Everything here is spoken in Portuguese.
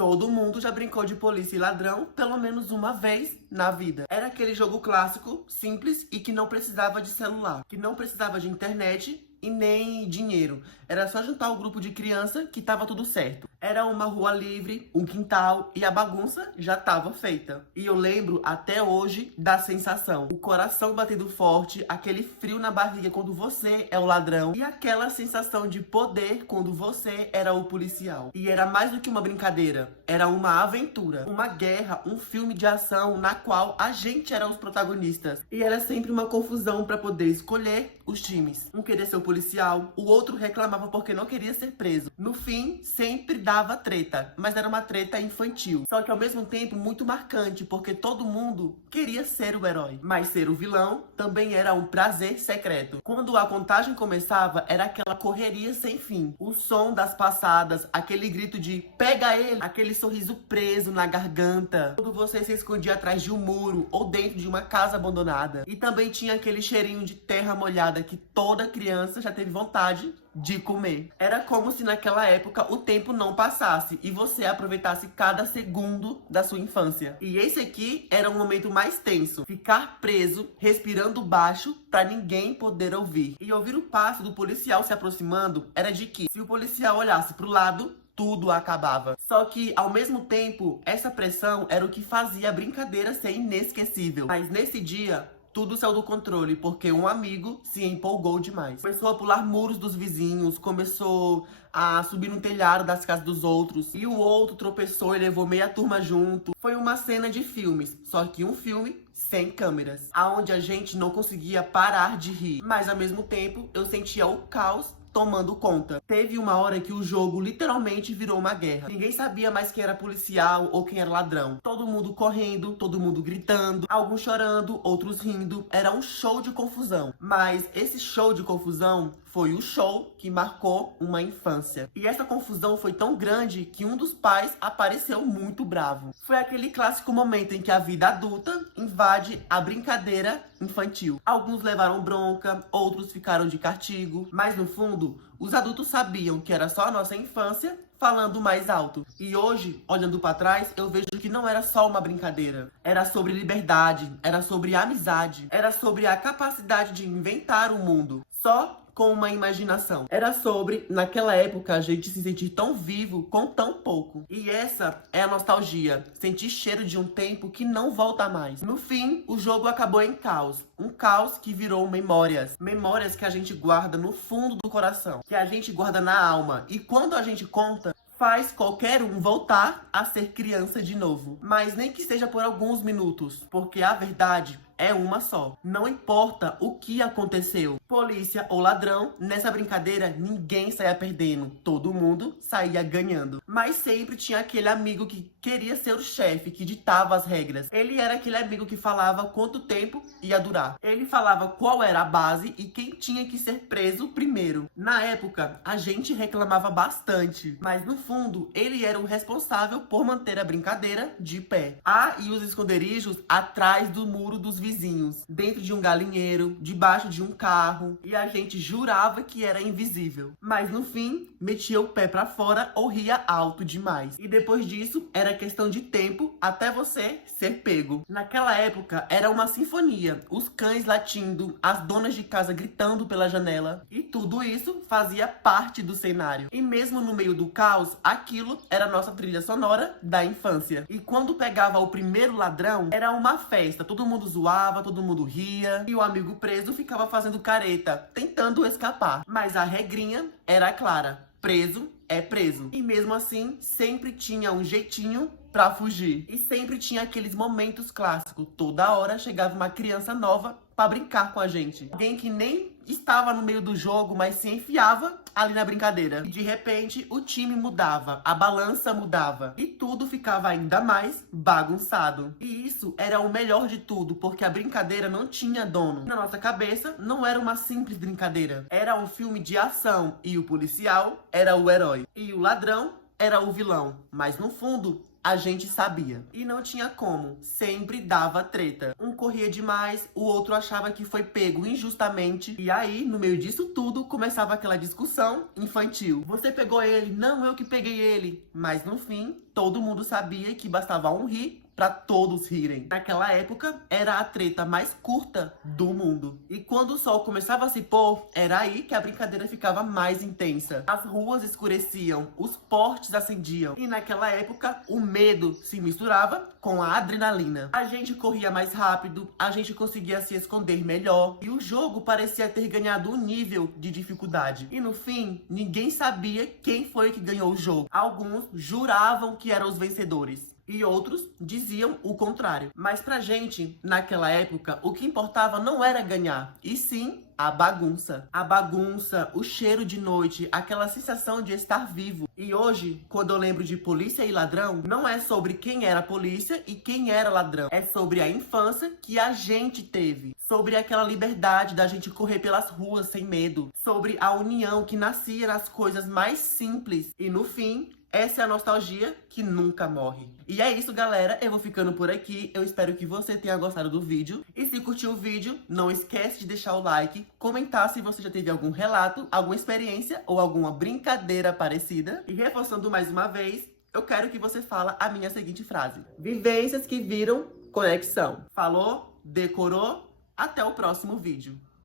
Todo mundo já brincou de polícia e ladrão pelo menos uma vez na vida. Era aquele jogo clássico, simples e que não precisava de celular, que não precisava de internet e nem dinheiro. Era só juntar o grupo de criança que tava tudo certo. Era uma rua livre, um quintal e a bagunça já tava feita. E eu lembro até hoje da sensação. O coração batendo forte, aquele frio na barriga quando você é o ladrão e aquela sensação de poder quando você era o policial. E era mais do que uma brincadeira, era uma aventura, uma guerra, um filme de ação na qual a gente era os protagonistas. E era sempre uma confusão para poder escolher os times. Um queria ser o policial, o outro reclamava porque não queria ser preso. No fim, sempre dava treta, mas era uma treta infantil. Só que ao mesmo tempo muito marcante, porque todo mundo queria ser o herói. Mas ser o vilão também era um prazer secreto. Quando a contagem começava, era aquela correria sem fim. O som das passadas, aquele grito de pega ele, aquele sorriso preso na garganta. Quando você se escondia atrás de um muro ou dentro de uma casa abandonada. E também tinha aquele cheirinho de terra molhada que toda criança já teve vontade de comer. Era como se naquela época o tempo não passasse e você aproveitasse cada segundo da sua infância. E esse aqui era um momento mais tenso. Ficar preso, respirando baixo pra ninguém poder ouvir. E ouvir o passo do policial se aproximando era de que se o policial olhasse pro lado, tudo acabava. Só que, ao mesmo tempo, essa pressão era o que fazia a brincadeira ser inesquecível. Mas nesse dia, tudo saiu do controle, porque um amigo se empolgou demais. Começou a pular muros dos vizinhos, começou a subir no telhado das casas dos outros. E o outro tropeçou e levou meia turma junto. Foi uma cena de filmes, só que um filme sem câmeras. Aonde a gente não conseguia parar de rir. Mas, ao mesmo tempo, eu sentia o caos tomando conta. Teve uma hora que o jogo literalmente virou uma guerra. Ninguém sabia mais quem era policial ou quem era ladrão. Todo mundo correndo, todo mundo gritando, alguns chorando, outros rindo. Era um show de confusão. Mas esse show de confusão foi o show que marcou uma infância. E essa confusão foi tão grande que um dos pais apareceu muito bravo. Foi aquele clássico momento em que a vida adulta invade a brincadeira infantil. Alguns levaram bronca, outros ficaram de castigo, mas no fundo, os adultos sabiam que era só a nossa infância falando mais alto. E hoje, olhando pra trás, eu vejo que não era só uma brincadeira. Era sobre liberdade, era sobre amizade, era sobre a capacidade de inventar o mundo. Só com uma imaginação. Era sobre, naquela época, a gente se sentir tão vivo com tão pouco. E essa é a nostalgia. Sentir cheiro de um tempo que não volta mais. No fim, o jogo acabou em caos. Um caos que virou memórias. Memórias que a gente guarda no fundo do coração. Que a gente guarda na alma. E quando a gente conta, faz qualquer um voltar a ser criança de novo. Mas nem que seja por alguns minutos. Porque a verdade é uma só. Não importa o que aconteceu, polícia ou ladrão, nessa brincadeira ninguém saía perdendo, todo mundo saía ganhando. Mas sempre tinha aquele amigo que queria ser o chefe, que ditava as regras. Ele era aquele amigo que falava quanto tempo ia durar. Ele falava qual era a base e quem tinha que ser preso primeiro. Na época, a gente reclamava bastante, mas no fundo, ele era o responsável por manter a brincadeira de pé. Ah, e os esconderijos atrás do muro dos vizinhos, dentro de um galinheiro, debaixo de um carro, e a gente jurava que era invisível. Mas no fim, metia o pé pra fora ou ria alto demais. E depois disso, era questão de tempo até você ser pego. Naquela época, era uma sinfonia. Os cães latindo, as donas de casa gritando pela janela, e tudo isso fazia parte do cenário. E mesmo no meio do caos, aquilo era a nossa trilha sonora da infância. E quando pegava o primeiro ladrão, era uma festa. Todo mundo zoava, todo mundo ria, e o amigo preso ficava fazendo careta, tentando escapar. Mas a regrinha era clara: preso é preso. E mesmo assim, sempre tinha um jeitinho pra fugir. E sempre tinha aqueles momentos clássicos. Toda hora chegava uma criança nova pra brincar com a gente. Alguém que nem estava no meio do jogo, mas se enfiava ali na brincadeira. E de repente, o time mudava, a balança mudava. E tudo ficava ainda mais bagunçado. E isso era o melhor de tudo, porque a brincadeira não tinha dono. Na nossa cabeça, não era uma simples brincadeira. Era um filme de ação, e o policial era o herói. E o ladrão era o vilão, mas no fundo a gente sabia. E não tinha como, sempre dava treta. Um corria demais, o outro achava que foi pego injustamente. E aí, no meio disso tudo, começava aquela discussão infantil. Você pegou ele, não, eu que peguei ele. Mas no fim, todo mundo sabia que bastava um rir pra todos rirem. Naquela época, era a treta mais curta do mundo. E quando o sol começava a se pôr, era aí que a brincadeira ficava mais intensa. As ruas escureciam, os portes acendiam. E naquela época, o medo se misturava com a adrenalina. A gente corria mais rápido, a gente conseguia se esconder melhor. E o jogo parecia ter ganhado um nível de dificuldade. E no fim, ninguém sabia quem foi que ganhou o jogo. Alguns juravam que eram os vencedores. E outros diziam o contrário. Mas pra gente, naquela época, o que importava não era ganhar, e sim a bagunça. A bagunça, o cheiro de noite, aquela sensação de estar vivo. E hoje, quando eu lembro de polícia e ladrão, não é sobre quem era polícia e quem era ladrão. É sobre a infância que a gente teve. Sobre aquela liberdade da gente correr pelas ruas sem medo. Sobre a união que nascia nas coisas mais simples. E no fim, essa é a nostalgia que nunca morre. E é isso, galera. Eu vou ficando por aqui. Eu espero que você tenha gostado do vídeo. E se curtiu o vídeo, não esquece de deixar o like, comentar se você já teve algum relato, alguma experiência ou alguma brincadeira parecida. E reforçando mais uma vez, eu quero que você fale a minha seguinte frase: vivências que viram conexão. Falou? Decorou? Até o próximo vídeo.